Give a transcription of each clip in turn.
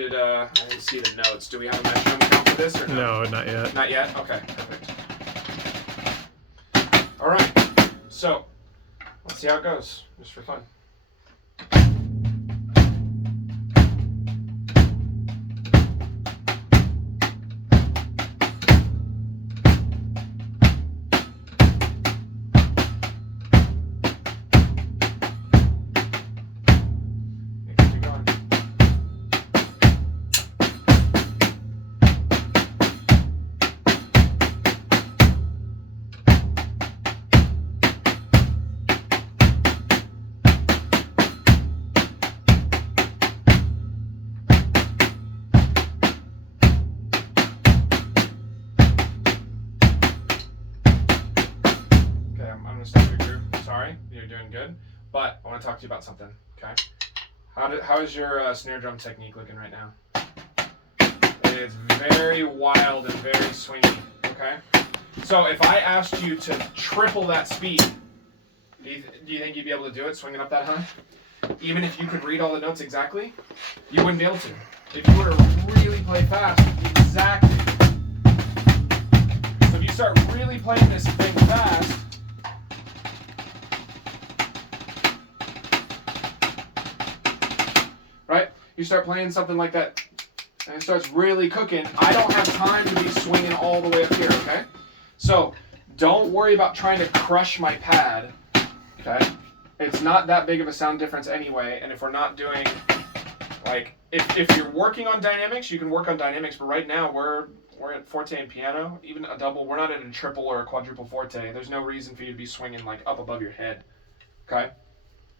I didn't see the notes. Do we have a metronome count for this or no? No, not yet. Not yet? Okay, perfect. All right, so let's see how it goes, just for fun. You're doing good, but I want to talk to you about something, okay? How is your snare drum technique looking right now? It's very wild and very swingy, okay? So if I asked you to triple that speed, do you think you'd be able to do it, swinging up that high? Even if you could read all the notes exactly, you wouldn't be able to. If you were to really play fast, exactly. So if you start really playing this thing fast, right? You start playing something like that, and it starts really cooking. I don't have time to be swinging all the way up here, okay? So don't worry about trying to crush my pad, okay? It's not that big of a sound difference anyway, and if we're not doing, like, if you're working on dynamics, you can work on dynamics, but right now we're at forte and piano, even a double. We're not at a triple or a quadruple forte. There's no reason for you to be swinging, like, up above your head, okay?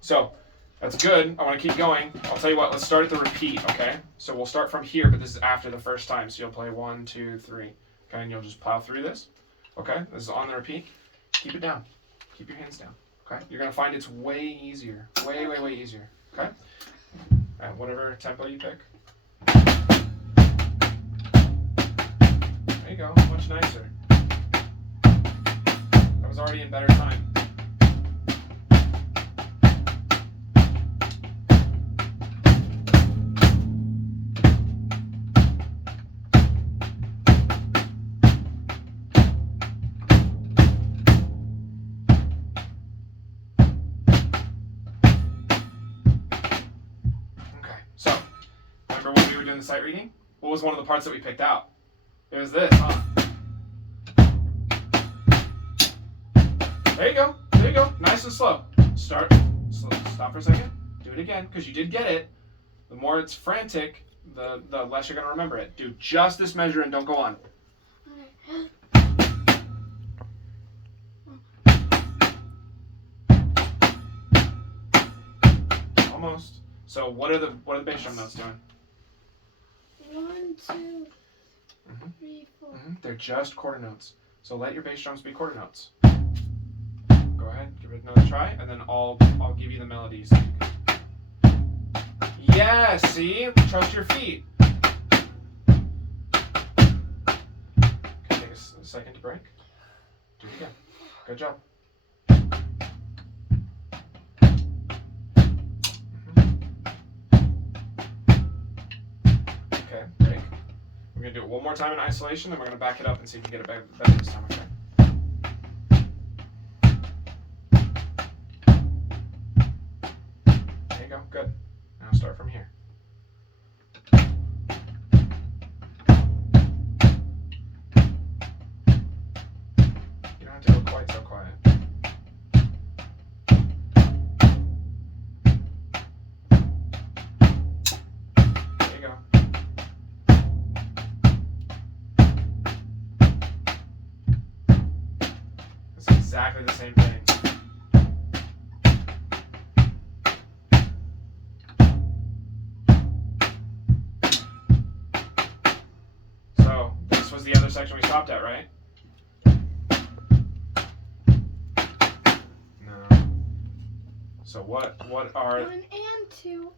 So that's good. I want to keep going. I'll tell you what, let's start at the repeat, okay? So we'll start from here, but this is after the first time. So you'll play 1, 2, 3, okay? And you'll just plow through this, okay? This is on the repeat. Keep it down. Keep your hands down, okay? You're going to find it's way easier. Way, way, way easier, okay? At whatever tempo you pick. There you go. Much nicer. That was already in better time. The sight reading? What was one of the parts that we picked out? It was this, huh? There you go. There you go. Nice and slow. Start. Slow. Stop for a second. Do it again, because you did get it. The more it's frantic, the less you're going to remember it. Do just this measure and don't go on. Almost. So what are the bass drum notes doing? 1, 2, 3, 4. They're just quarter notes. So let your bass drums be quarter notes. Go ahead, give it another try, and then I'll give you the melodies. Yeah, see? Trust your feet. Okay, take a second to break. Do it again. Good job. Okay, break. We're going to do it one more time in isolation, then we're going to back it up and see if we can get it better this time, okay? There you go, good. Now start from here. You don't have to go quite so quiet. Exactly the same thing. So this was the other section we stopped at, right? No. So what are 1 and 2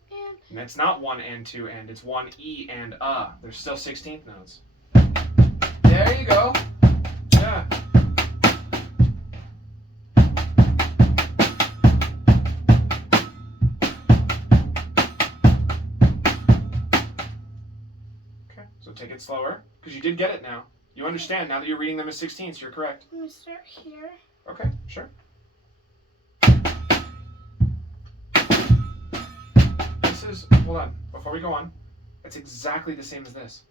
and it's not 1 and 2 and it's 1 E and There's still 16th notes. There you go. Yeah. take it slower, because you did get it now. You understand now that you're reading them as 16ths. You're correct. I'm gonna start here. Okay, sure. This is, hold on, before we go on, it's exactly the same as this.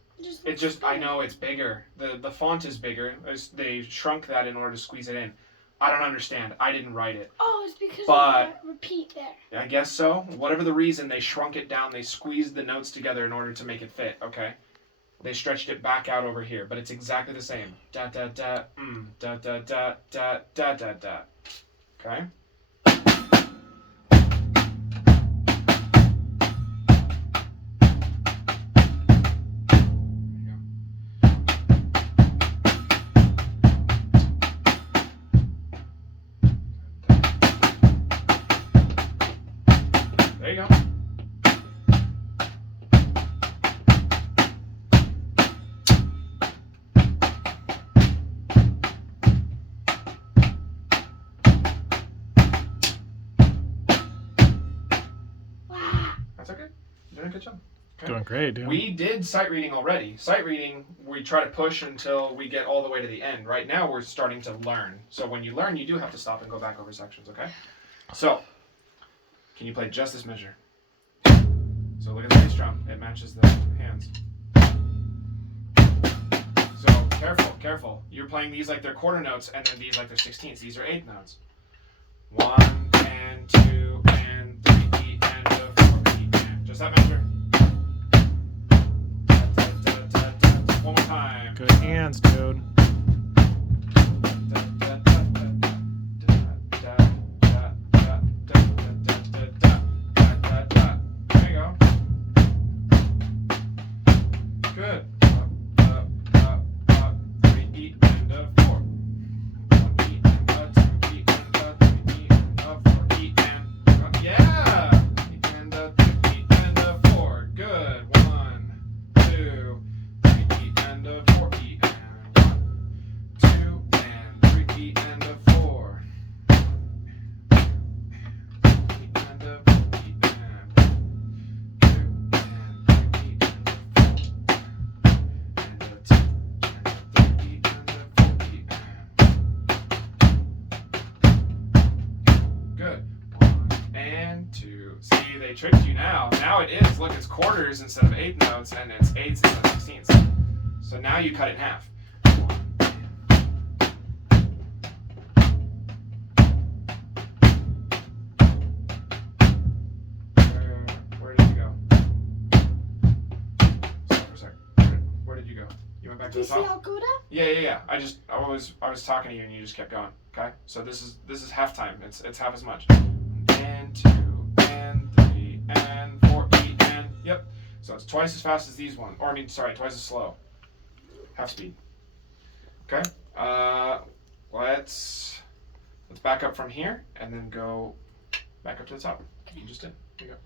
It just, I know it's bigger. The font is bigger. They shrunk that in order to squeeze it in. I don't understand. I didn't write it. Oh, it's because But- of that repeat there. I guess so. Whatever the reason, they shrunk it down. They squeezed the notes together in order to make it fit, okay? They stretched it back out over here, but it's exactly the same. Da da da, da da da da da da da. Okay? There you go. Wow. That's okay. You're doing a good job. Okay. Doing great, dude. We did sight reading already. Sight reading, we try to push until we get all the way to the end. Right now, we're starting to learn. So when you learn, you do have to stop and go back over sections, okay? So, can you play just this measure? So look at the bass drum. It matches the hands. So careful, careful. You're playing these like they're quarter notes, and then these like they're 16ths. These are eighth notes. 1 and 2 and 3 E and a 4 E and just that measure. One more time. Good hands, dude. There you go. Good. Up. 3 E and a 4. 1 E and a 2 E and a 3 E and a 4 E and yeah. E and a 3 E and a 4. Good. 1, 2, 3 E and a 4 E and 1, 2 and 3 E and a 4. E and a 4 E and 2 and 3 E and a 4. And a 2 and a 3 E and a 4 E and good. 1 and 2. See, they tricked you now. Now it is. Look, it's quarters instead of eighth notes, and it's eighths instead of 16ths. So now you cut it in half. 1 Where did you go? Stop for a sec. Where did you go? You went back to Do the you see top? how good I? Yeah. I was talking to you and you just kept going. Okay, so this is halftime. It's half as much. And 2 and 3 and 4 E and yep. So it's twice as fast as these ones, or I mean, sorry, twice as slow. Half speed. Okay. Let's back up from here and then go back up to the top. You just did. Here you go.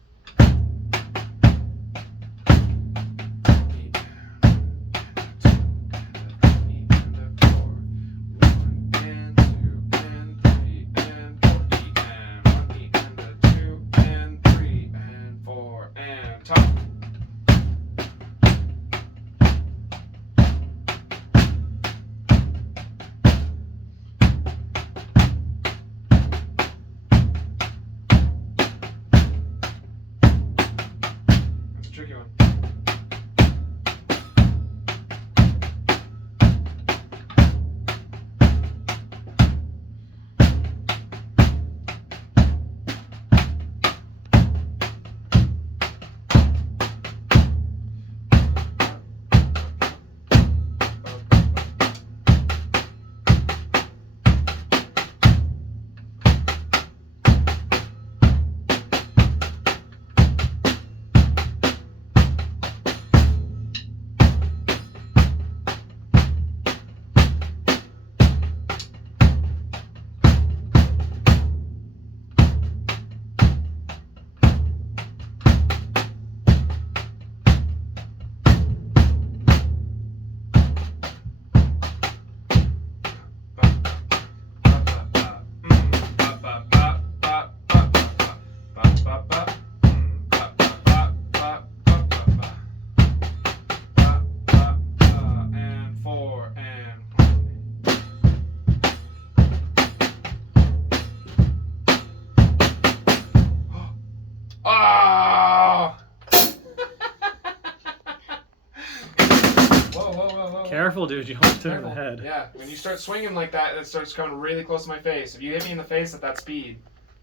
whoa. Careful, dude. You almost hit him in the Careful. head. Yeah, when you start swinging like that, it starts coming really close to my face. If you hit me in the face at that speed,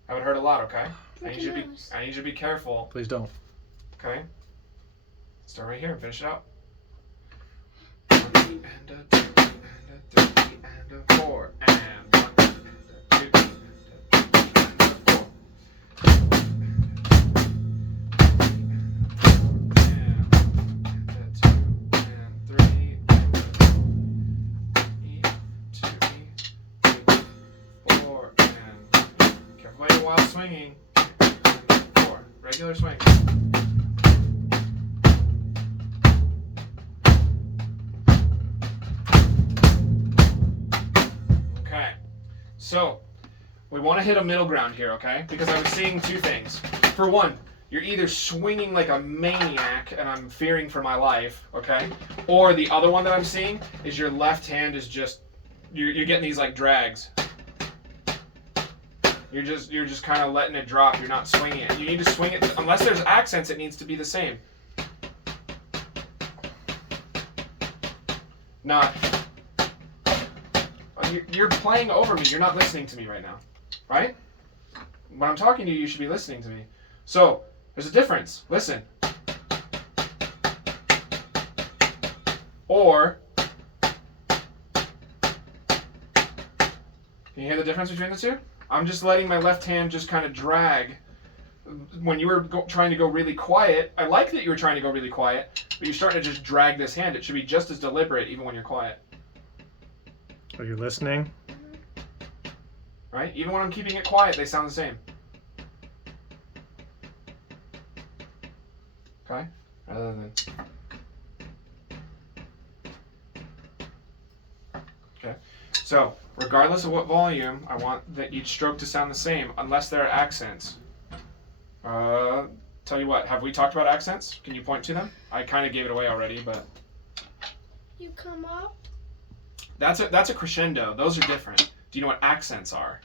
that would hurt a lot, okay? I need you to be careful, Please don't. okay? Start right here and finish it out. 1 and a 2 and a 3 and a 4 and 1 and a 2 and a 3 and a 4. While swinging, 4 regular swing. Okay, so we want to hit a middle ground here, okay? Because I was seeing 2 things. For one, you're either swinging like a maniac and I'm fearing for my life, okay? Or the other one that I'm seeing is your left hand is just, you're getting these like drags. You're just kind of letting it drop. You're not swinging it. You need to swing it. Unless there's accents, it needs to be the same. Not. You're playing over me. You're not listening to me right now, right? When I'm talking to you, you should be listening to me. So there's a difference. Listen. Or. Can you hear the difference between the two? I'm just letting my left hand just kind of drag. When you were trying to go really quiet, I like that you were trying to go really quiet, but you're starting to just drag this hand. It should be just as deliberate even when you're quiet. Are you listening? Right? Even when I'm keeping it quiet, they sound the same. Okay? Rather than... Okay. So, regardless of what volume, I want that each stroke to sound the same, unless there are accents. Tell you what, have we talked about accents? Can you point to them? I kind of gave it away already, but... You come up. That's a crescendo. Those are different. Do you know what accents are?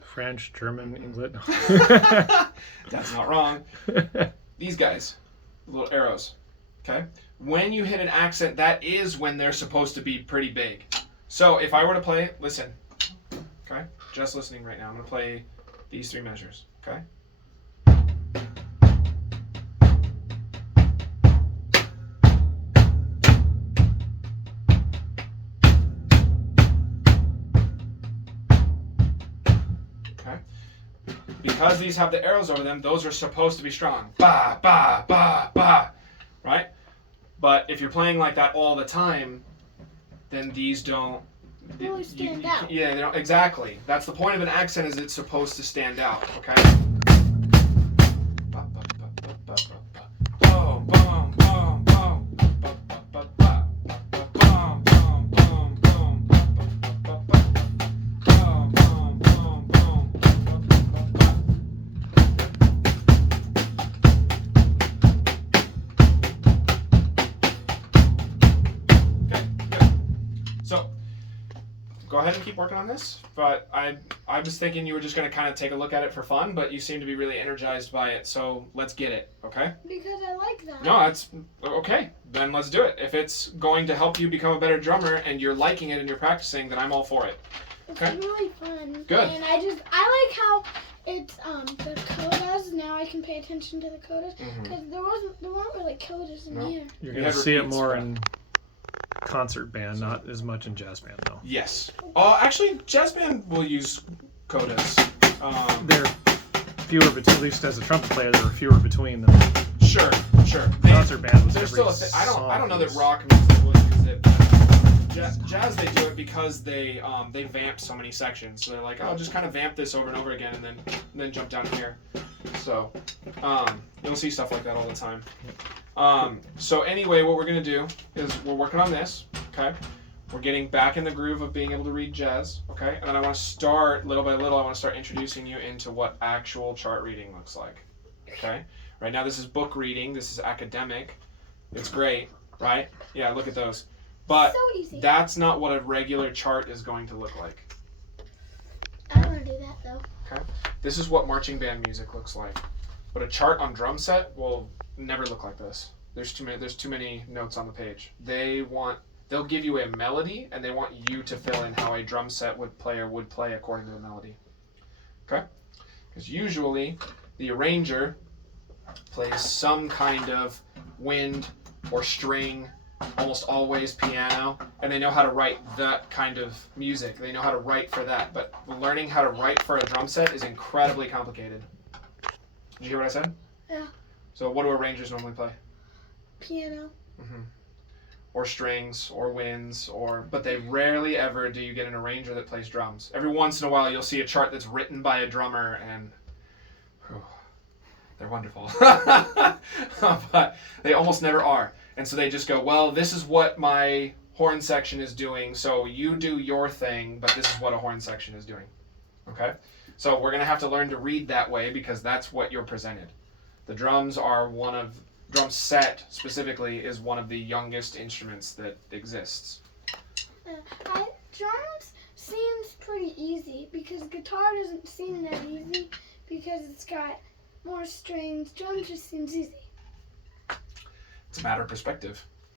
French, German, English. That's not wrong. These guys, the little arrows. Okay? When you hit an accent, that is when they're supposed to be pretty big. So if I were to play, listen. Okay? Just listening right now. I'm going to play these 3 measures. Okay? Okay? Because these have the arrows over them, those are supposed to be strong. Ba, ba, ba, ba. Right? But if you're playing like that all the time, then these don't Really stand out. Yeah, they don't, exactly. That's the point of an accent, is it's supposed to stand out, okay? Boom, boom, boom, boom. Go ahead and keep working on this, but I was thinking you were just going to kind of take a look at it for fun, but you seem to be really energized by it, so let's get it, okay? Because I like that. No, that's okay. Then let's do it. If it's going to help you become a better drummer and you're liking it and you're practicing, then I'm all for it. It's Okay. really fun. Good. And I like how it's the codas. Now I can pay attention to the codas because there weren't really codas in No. here. You're You going to have see it repeats, more but- in concert band, not as much in jazz band, though. Yes. Actually, jazz band will use codas. There are fewer, but at least as a trumpet player, there were fewer between them. Sure. Concert band was There's every still a I don't know that song rock music will use it. But jazz, they do it because they vamp so many sections. So they're like, oh, just kind of vamp this over and over again, and then jump down here. So you'll see stuff like that all the time. So anyway, what we're gonna do is we're working on this. Okay, we're getting back in the groove of being able to read jazz. Okay, and then I want to start little by little. I want to start introducing you into what actual chart reading looks like. Okay. Right now, this is book reading. This is academic. It's great, right? Yeah, look at those. But So easy. that's not what a regular chart is going to look like. I don't want to do that though. This is what marching band music looks like. But a chart on drum set will never look like this. There's too many notes on the page. They'll give you a melody, and they want you to fill in how a drum set would play according to the melody. Okay? Because usually the arranger plays some kind of wind or string, almost always piano, and they know how to write that kind of music. They know how to write for that. But learning how to write for a drum set is incredibly complicated. Did you hear what I said? Yeah. So what do arrangers normally play? Piano. Mm-hmm. Or strings, or winds, but they rarely ever do you get an arranger that plays drums. Every once in a while you'll see a chart that's written by a drummer, and they're wonderful. But they almost never are. And so they just go, well, this is what my horn section is doing, so you do your thing, but this is what a horn section is doing. Okay? So we're going to have to learn to read that way, because that's what you're presented. The drums drum set specifically is one of the youngest instruments that exists. Drums seems pretty easy, because guitar doesn't seem that easy because it's got more strings. Drums just seems easy. It's a matter of perspective.